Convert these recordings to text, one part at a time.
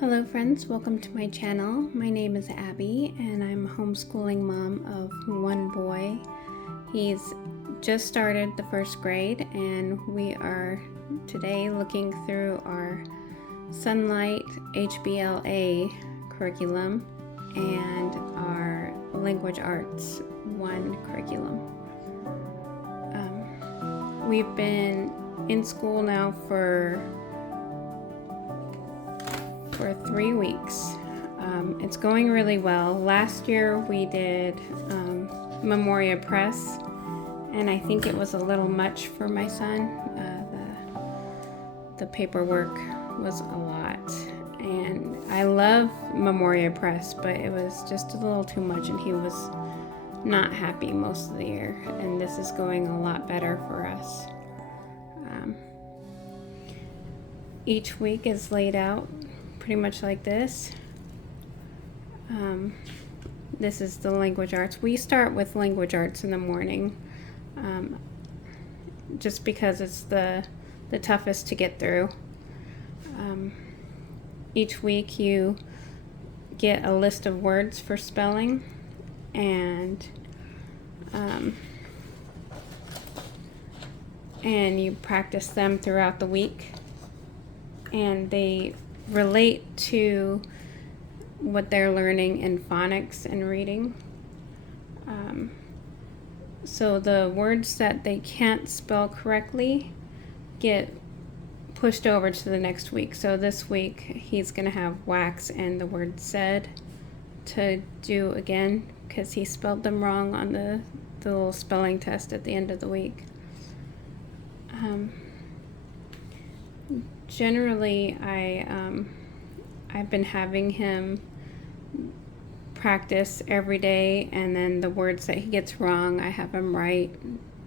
Hello friends, welcome to my channel. My name is Abby and I'm a homeschooling mom of one boy. He's just started the first grade and we are today looking through our Sonlight HBL A curriculum and our Language Arts 1 curriculum. We've been in school now for 3 weeks. It's going really well. Last year we did Memoria Press, and I think it was a little much for my son. The paperwork was a lot, and I love Memoria Press, but it was just a little too much, and he was not happy most of the year, and this is going a lot better for us. Each week is laid out pretty much like this. This is the language arts. We start with language arts in the morning, just because it's the toughest to get through. Each week you get a list of words for spelling, and you practice them throughout the week, and they relate to what they're learning in phonics and reading. So the words that they can't spell correctly get pushed over to the next week. So this week he's going to have wax and the word said to do again because he spelled them wrong on the little spelling test at the end of the week. Generally, I've been having him practice every day, and then the words that he gets wrong, I have him write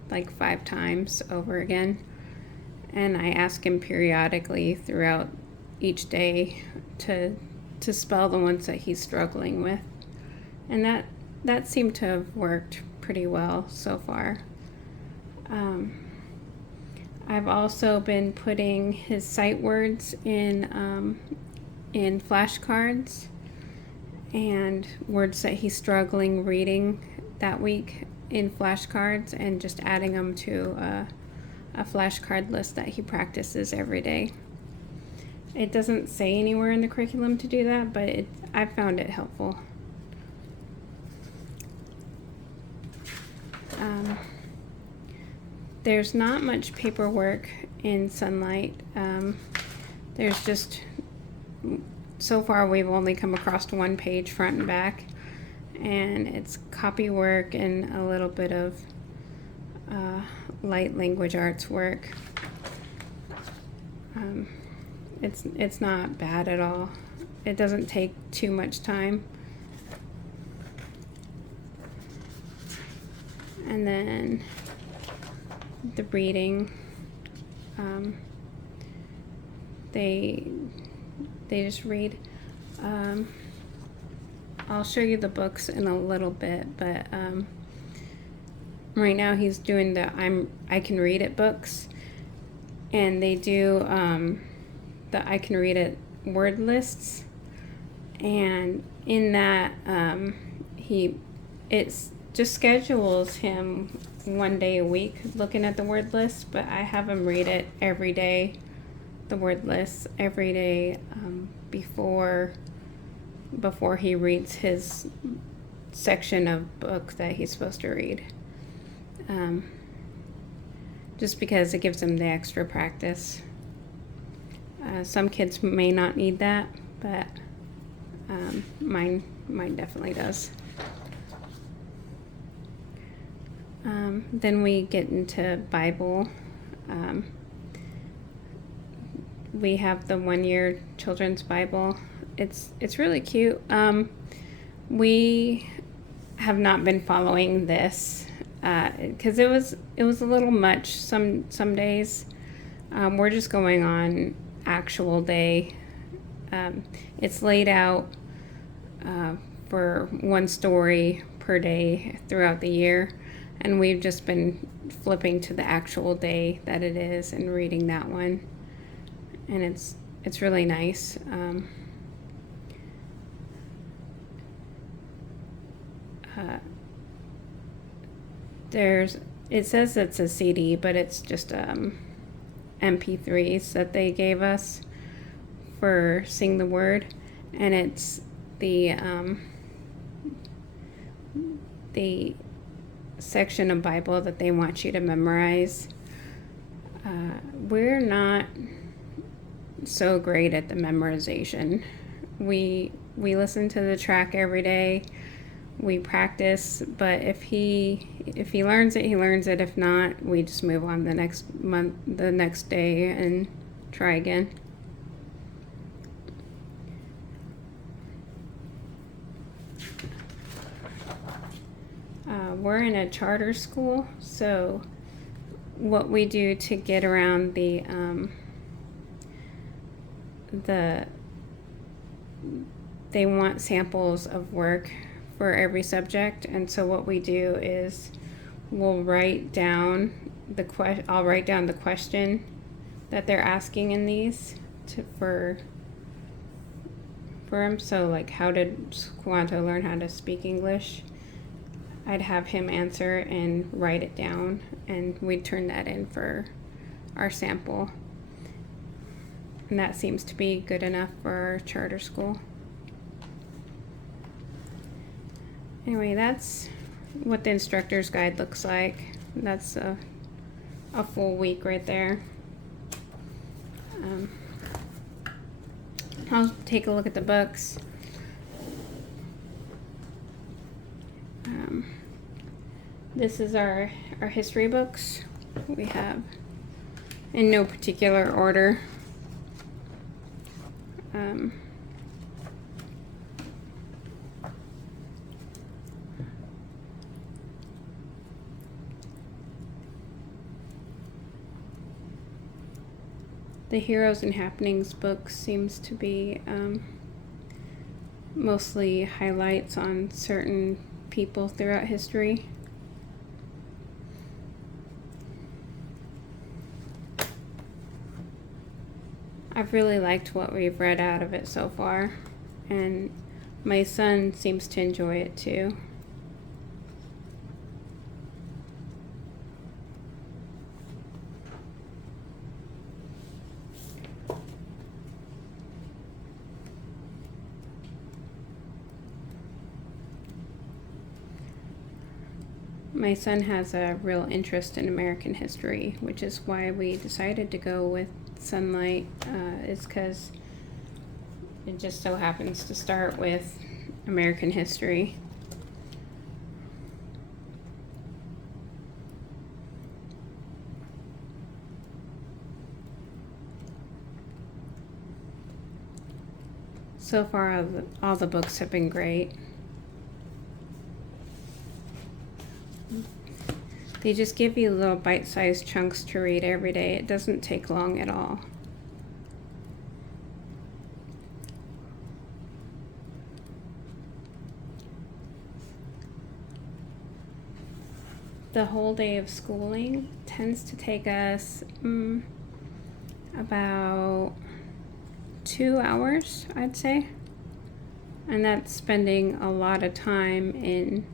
like 5 times over again. And I ask him periodically throughout each day to spell the ones that he's struggling with. And that seemed to have worked pretty well so far. I've also been putting his sight words in flashcards, and words that he's struggling reading that week in flashcards, and just adding them to a flashcard list that he practices every day. It doesn't say anywhere in the curriculum to do that, but I've found it helpful. There's not much paperwork in Sonlight. There's just, so far we've only come across 1 page front and back, and it's copy work and a little bit of light language arts work. It's not bad at all. It doesn't take too much time. And then the reading, they just read. I'll show you the books in a little bit, but right now he's doing the I Can Read It books, and they do the I Can Read It word lists, and in that it just schedules him 1 day a week looking at the word list, but I have him read it every day, the word list every day, before he reads his section of book that he's supposed to read, just because it gives him the extra practice. Some kids may not need that, but mine definitely does. Then we get into Bible. We have the 1-year children's Bible. It's really cute. We have not been following this because it was a little much some days. We're just going on actual day. It's laid out for 1 story per day throughout the year, and we've just been flipping to the actual day that it is and reading that one, and it's really nice. it says it's a CD, but it's just MP3s that they gave us for Sing the Word, and it's the section of Bible that they want you to memorize. We're not so great at the memorization. We listen to the track every day. We practice, but if he learns it, he learns it. If not, we just move on the next day and try again. We're in a charter school, so what we do to get around they want samples of work for every subject, and so what we do is we'll write down I'll write down the question that they're asking in these for him. So like, how did Squanto learn how to speak English? I'd have him answer and write it down, and we'd turn that in for our sample. And that seems to be good enough for our charter school. Anyway, that's what the instructor's guide looks like. That's a full week right there. I'll take a look at the books. This is our history books. We have, in no particular order, the Heroes and Happenings book seems to be mostly highlights on certain people throughout history. I've really liked what we've read out of it so far, and my son seems to enjoy it too. My son has a real interest in American history, which is why we decided to go with Sonlight, is because it just so happens to start with American history. So far, all the books have been great. They just give you little bite-sized chunks to read every day. It doesn't take long at all. The whole day of schooling tends to take us about 2 hours, I'd say. And that's spending a lot of time in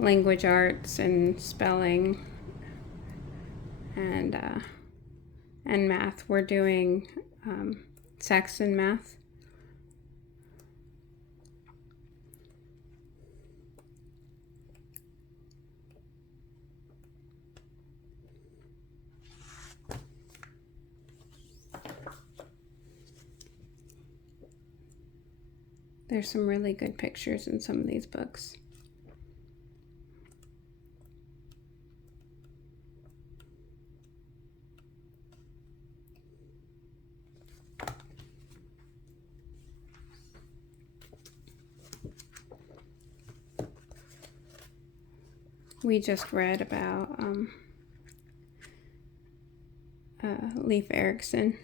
language arts and spelling and math. We're doing Saxon math. There's some really good pictures in some of these books. We just read about Leif Erikson.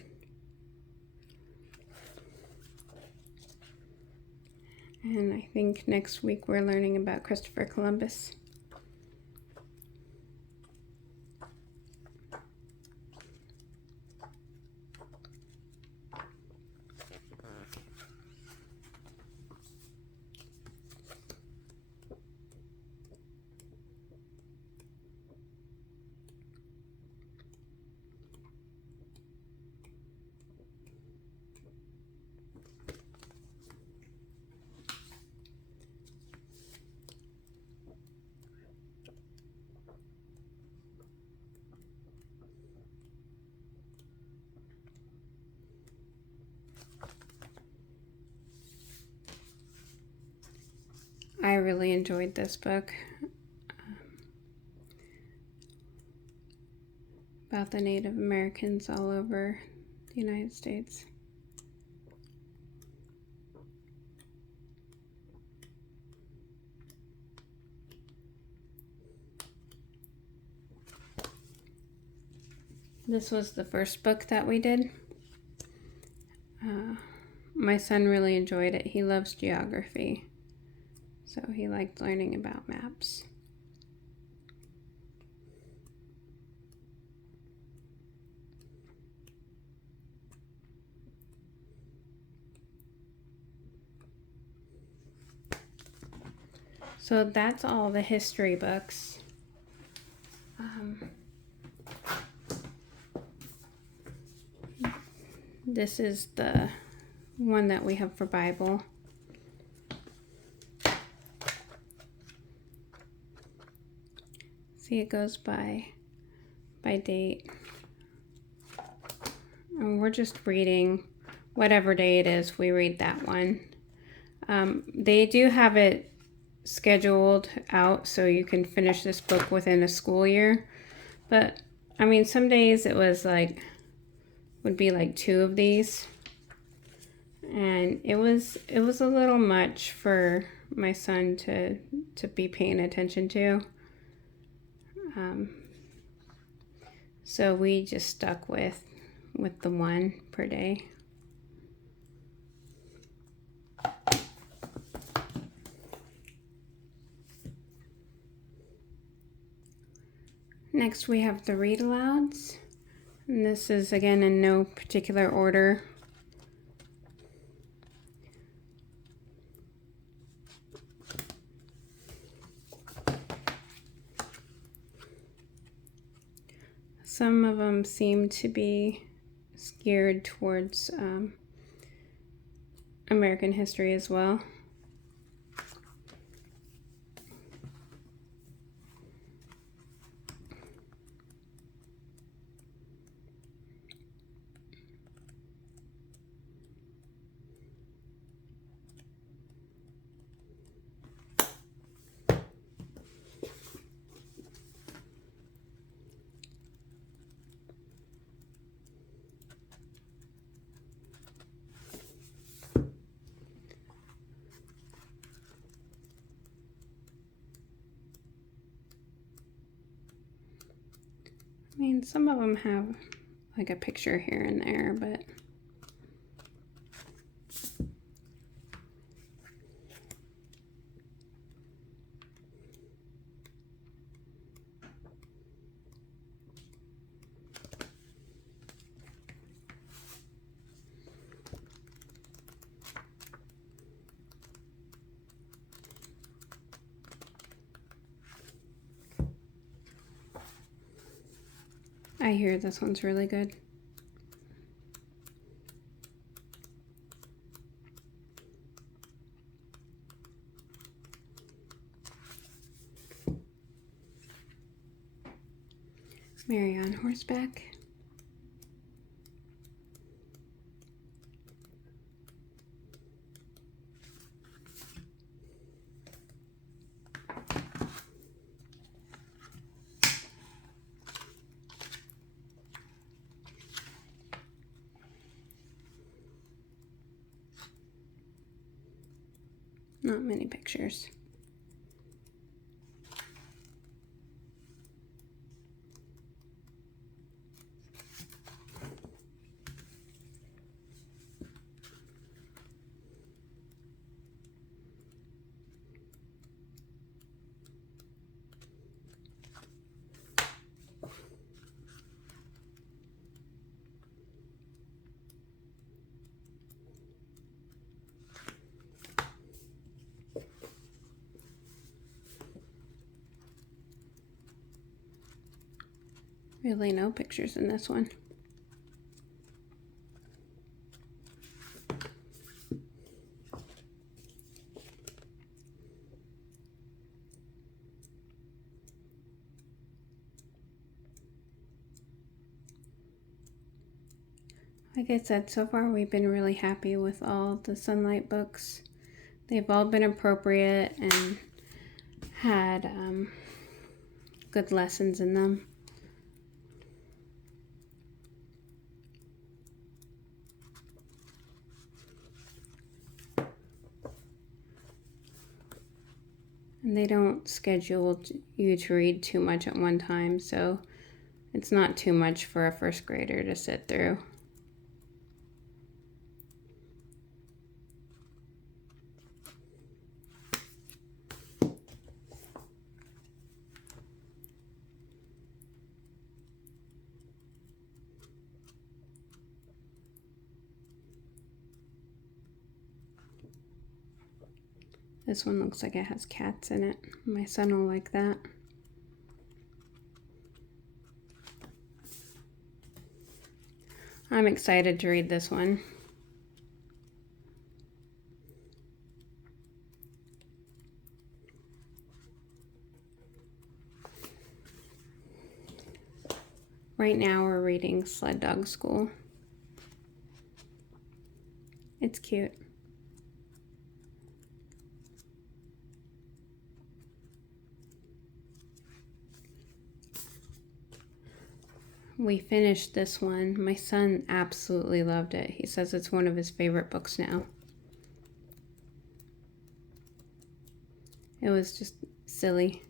And I think next week we're learning about Christopher Columbus. I really enjoyed this book about the Native Americans all over the United States. This was the first book that we did. My son really enjoyed it. He loves geography, so he liked learning about maps. So that's all the history books. This is the one that we have for Bible. See, it goes by date. And we're just reading whatever day it is, we read that one. They do have it scheduled out so you can finish this book within a school year. But I mean, some days it was like, would be like 2 of these. And it was a little much for my son to be paying attention to. So we just stuck with the 1 per day. Next we have the Read-Alouds. And this is again in no particular order. Some of them seem to be geared towards American history as well. I mean, some of them have like a picture here and there, but I hear this one's really good. Mary on Horseback. Not many pictures. Really no pictures in this one. Like I said, so far we've been really happy with all the Sonlight books They've all been appropriate and had good lessons in them. And they don't schedule you to read too much at one time, so it's not too much for a first grader to sit through. This one looks like it has cats in it. My son will like that. I'm excited to read this one. Right now we're reading Sled Dog School. It's cute. We finished this one. My son absolutely loved it. He says it's one of his favorite books now. It was just silly.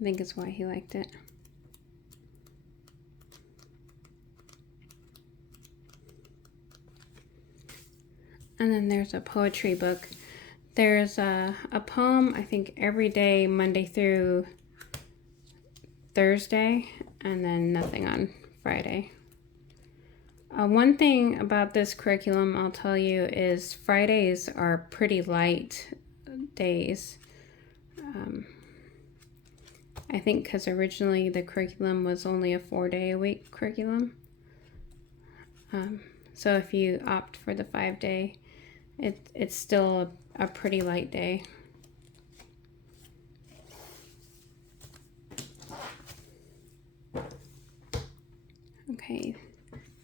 I think it's why he liked it. And then there's a poetry book. There's a poem, I think, every day, Monday through Thursday, and then nothing on Friday. One thing about this curriculum I'll tell you is Fridays are pretty light days. I think because originally the curriculum was only a 4-day-a-week curriculum. So if you opt for the 5-day, it's still a pretty light day. Okay,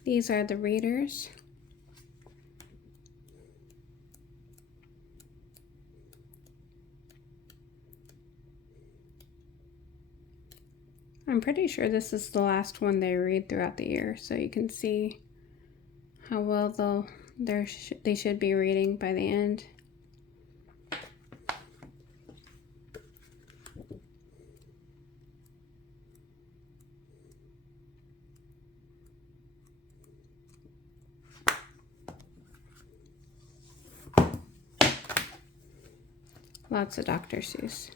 these are the readers. I'm pretty sure this is the last one they read throughout the year, so you can see how well they should be reading by the end. Lots of Dr. Seuss.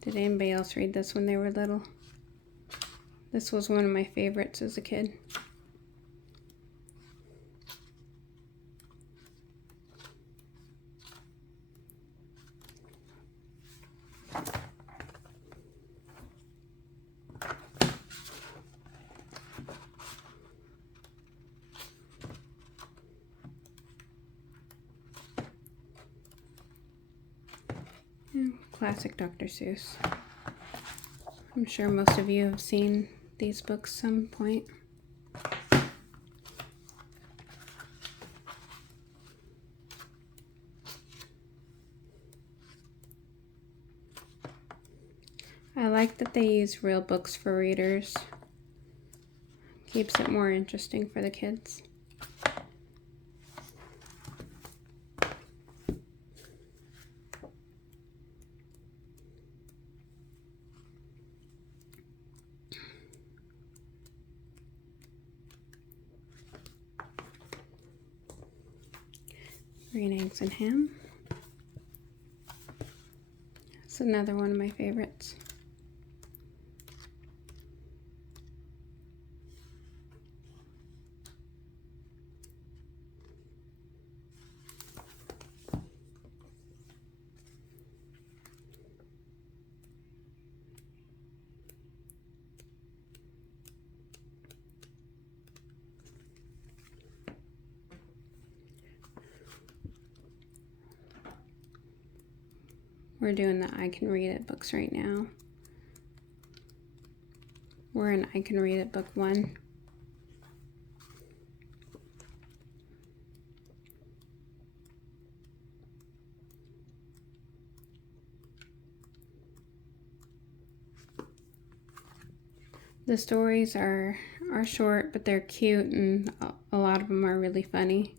Did anybody else read this when they were little? This was one of my favorites as a kid. Classic Dr. Seuss. I'm sure most of you have seen these books some point. I like that they use real books for readers. Keeps it more interesting for the kids. Green Eggs and Ham. It's another one of my favorites. We're doing the I Can Read It books right now. We're in I Can Read It book 1. The stories are short, but they're cute, and a lot of them are really funny.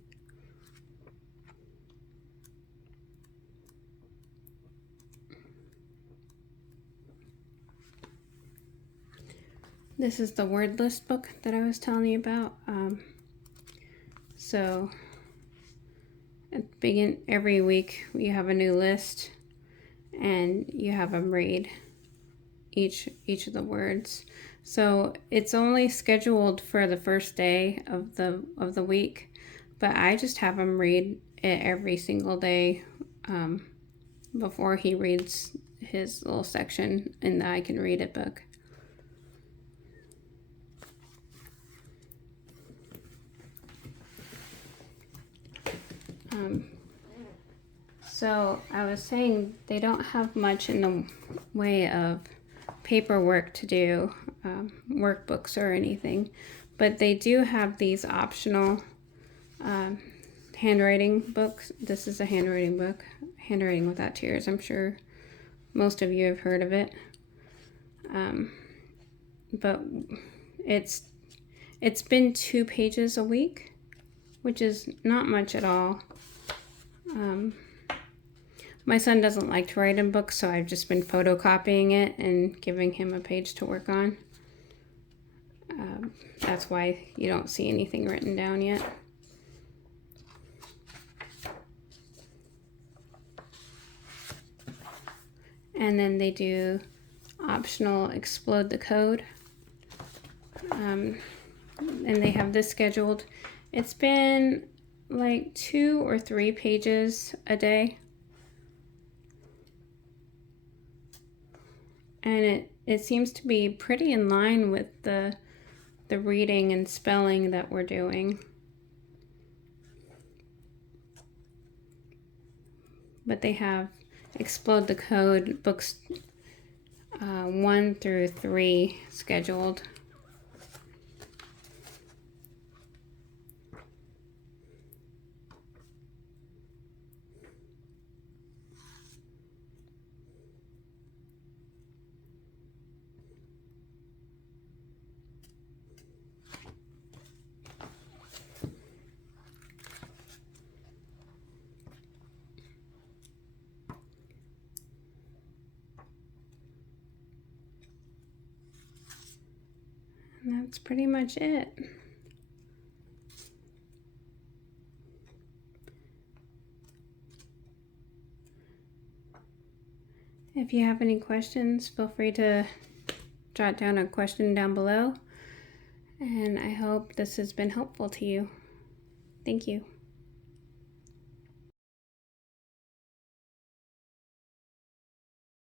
This is the word list book that I was telling you about. So at the beginning, every week you have a new list, and you have them read each of the words. So it's only scheduled for the first day of the week, but I just have him read it every single day before he reads his little section in the I Can Read It book. So I was saying they don't have much in the way of paperwork to do, workbooks or anything, but they do have these optional handwriting books. This is a handwriting book, Handwriting Without Tears. I'm sure most of you have heard of it, but it's been 2 pages a week, which is not much at all. My son doesn't like to write in books, so I've just been photocopying it and giving him a page to work on. That's why you don't see anything written down yet. And then they do optional Explode the Code. And they have this scheduled. It's been like 2 or 3 pages a day. And it seems to be pretty in line with the reading and spelling that we're doing. But they have Explode the Code books 1 through 3 scheduled. And that's pretty much it. If you have any questions, feel free to jot down a question down below. And I hope this has been helpful to you. Thank you.